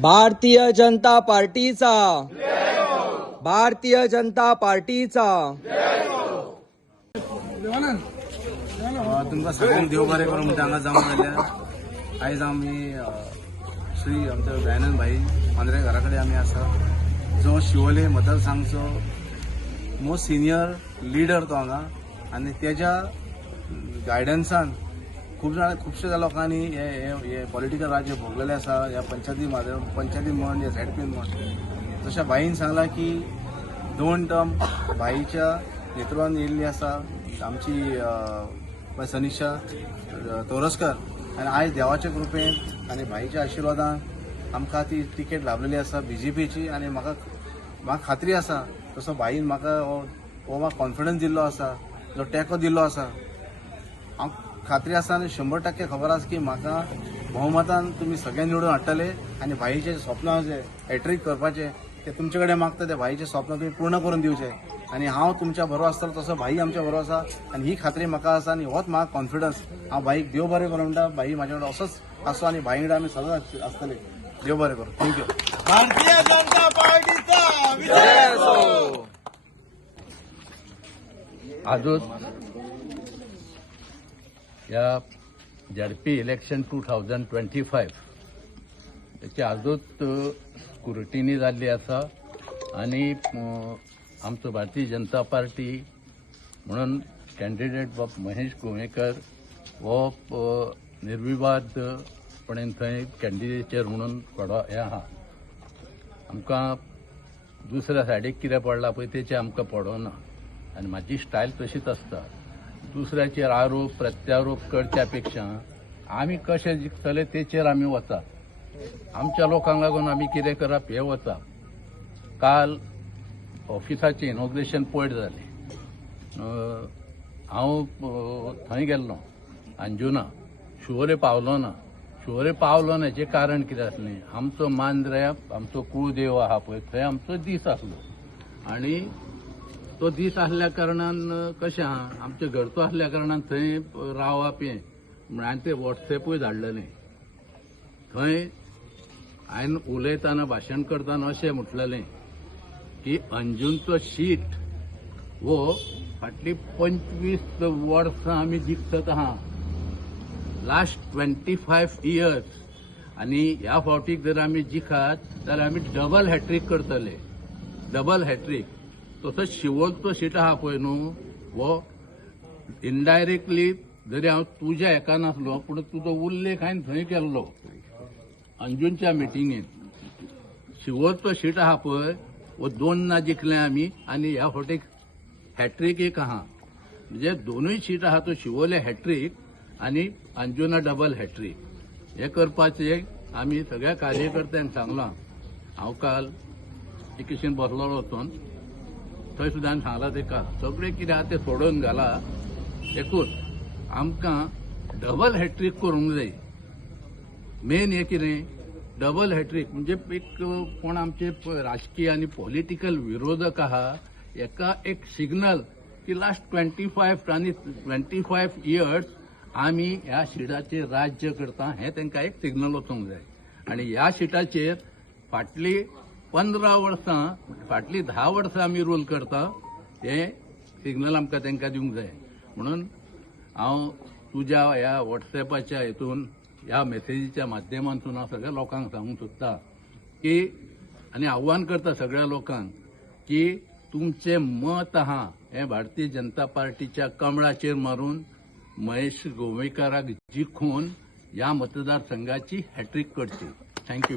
भारतीय जनता पार्टीचा, भारतीय जनता पार्टीचा तुमकां सगळ्यांक देव बरें करूं म्हणटा हांगा जावन आयल्या. आयज आमी श्री आमचे दयानंद भाई मांद्रेकारा कडेन आमी आसा, जो शिवोले मतदारसंघाचो मोस्ट सिनियर लिडर तो हांगा, आनी तेज्या गायडन्सान खुबश्या लोकांनी हे पॉलिटिकल राज्य भोगलेले आसा. ह्या पंचायती म्हण या झेडपीन म्हण तशा भाईन सांगला की 2 टर्म भाईच्या नेतृत्वान येयल्ली आसा आमची सनिशा तोरसकर, आनी आयज देवाच्या कृपेन आनी भाईच्या आशिर्वादान आमकां ती तिकेट लाभलेली आसा बीजेपीची. आनी म्हाका खात्री आसा तसो भाईन म्हाका हो कॉन्फिडन्स दिल्लो आसा, जो टेको दिल्लो आसा. हांव खात्री आसा आनी 100% खबर आसा की म्हाका भोवमतान तुमी सगळे निवडून हाडटले आनी भाईचे स्वप्न जे हॅट्रीक करपाचे ते तुमचे कडेन मागता, ते भाईचे स्वप्न तुम्ही पूर्ण करून दिवचे. आनी हांव तुमच्या बरोबर आसतलो तसो भाई आमच्या बरोबर आसा, आनी ही खात्री म्हाका आसा आनी होच म्हाका कॉन्फिडन्स. हांव भाईक देव बरें करूं म्हणटा. भाई म्हाजे कडेन असोच आसो आनी भाई कडेन आमी सदांच आसतले. देव बरें करूं. थँक्यू. भारतीय जनता पार्टीचा विजय असो. आजूच या झेडपी इलेक्शन 2025 त्याची आजूच स्क्रुटिनी जाल्ली आसा आनी आमचो भारतीय जनता पार्टी म्हणून कॅन्डिडेट बाब महेश गोवेकर हो निर्विवादपणे थंय कॅन्डिडेचर म्हणून हे आहा. आमकां दुसऱ्या सायडीक कितें पडला पळय तेचें आमकां पडोना आनी म्हाजी स्टायल तशीच आसता. दुसऱ्याचेर आरोप प्रत्यारोप करच्या पेक्षा आमी कशें जिखतले तेचेर आमी वता. आमच्या लोकांक लागून आमी कितें करप हें वता. काल ऑफिसाचें इनॉग्रेशन पयट जालें. हांव थंय गेल्लो अंजुना. शिवोले पावलो ना. शिवोले पावलो ना हेचें कारण कितें आसलें, आमचो मांद्र्या आमचो कुळदेव आहा पळय थंय आमचो दीस आसलो आनी तो दीस आसल्या कारणान कशें आहा आमच्या घरचो आसल्या कारणान थंय रावप हें म्हण ते वॉट्सॅपूय धाडलेलें. थंय हांवें उलयतना भाशण करतना अशें म्हटलेलें की अंजूंचो शीट हो फाटलीं 25 वर्सां आमी जिखत आहा, लास्ट 25 इयर्स. आनी ह्या फावटीक जर आमी जिखात जाल्यार आमी डबल हॅट्रीक करतले. Double hat-trick. तसोच शिवोलचो शीट आहा पळय न्हू हो इनडायरेक्टली जरी हांव तुज्या हेका नासलो पूण तुजो उल्लेख हांवें थंय केल्लो अंजूंच्या मिटिंगेंत. शिवोलचो शीट आहा पळय हो 2 जिखले आमी आनी ह्या फावटीक हॅट्रीक एक आहा. म्हणजे दोनूय शीट आहा तो शिवोले हॅट्रीक आनी अंजुना डबल हॅट्रीक. हे करपाचे आमी सगळ्या कार्यकर्त्यांक सांगलां. हांव काल एकेशीन बसलोलो वचून थंय सुद्दां सांगलां तेका सगळें कितें आहा तें सोडून घाला. एकूच आमकां डबल हॅट्रीक करूंक जाय. मेन हें कितें डबल हॅट्रीक म्हणजे एक कोण आमचे राजकीय आनी पॉलिटिकल विरोधक आहा हेका एक सिग्नल की लास्ट 25 इयर्स आमी ह्या शिटाचेर राज्य करता हें तांकां एक सिग्नल वचोंक जाय. आनी ह्या शिटाचेर फाटलीं 15 वर्सां फाटलीं 10 वर्सां आमी रूल करता हें सिग्नल आमकां तांकां दिवंक जाय. म्हणून हांव तुज्या ह्या वॉट्सॅपाच्या हेतून ह्या मेसेजीच्या माध्यमांतून हांव सगळ्या लोकांक सांगूंक सोदतां की आनी आव्हान करता सगळ्या लोकांक की तुमचें मत आहा हें भारतीय जनता पार्टीच्या कमळाचेर मारून महेश गोवेकराक जिखून ह्या मतदारसंघाची हॅट्रीक करची. थँक्यू.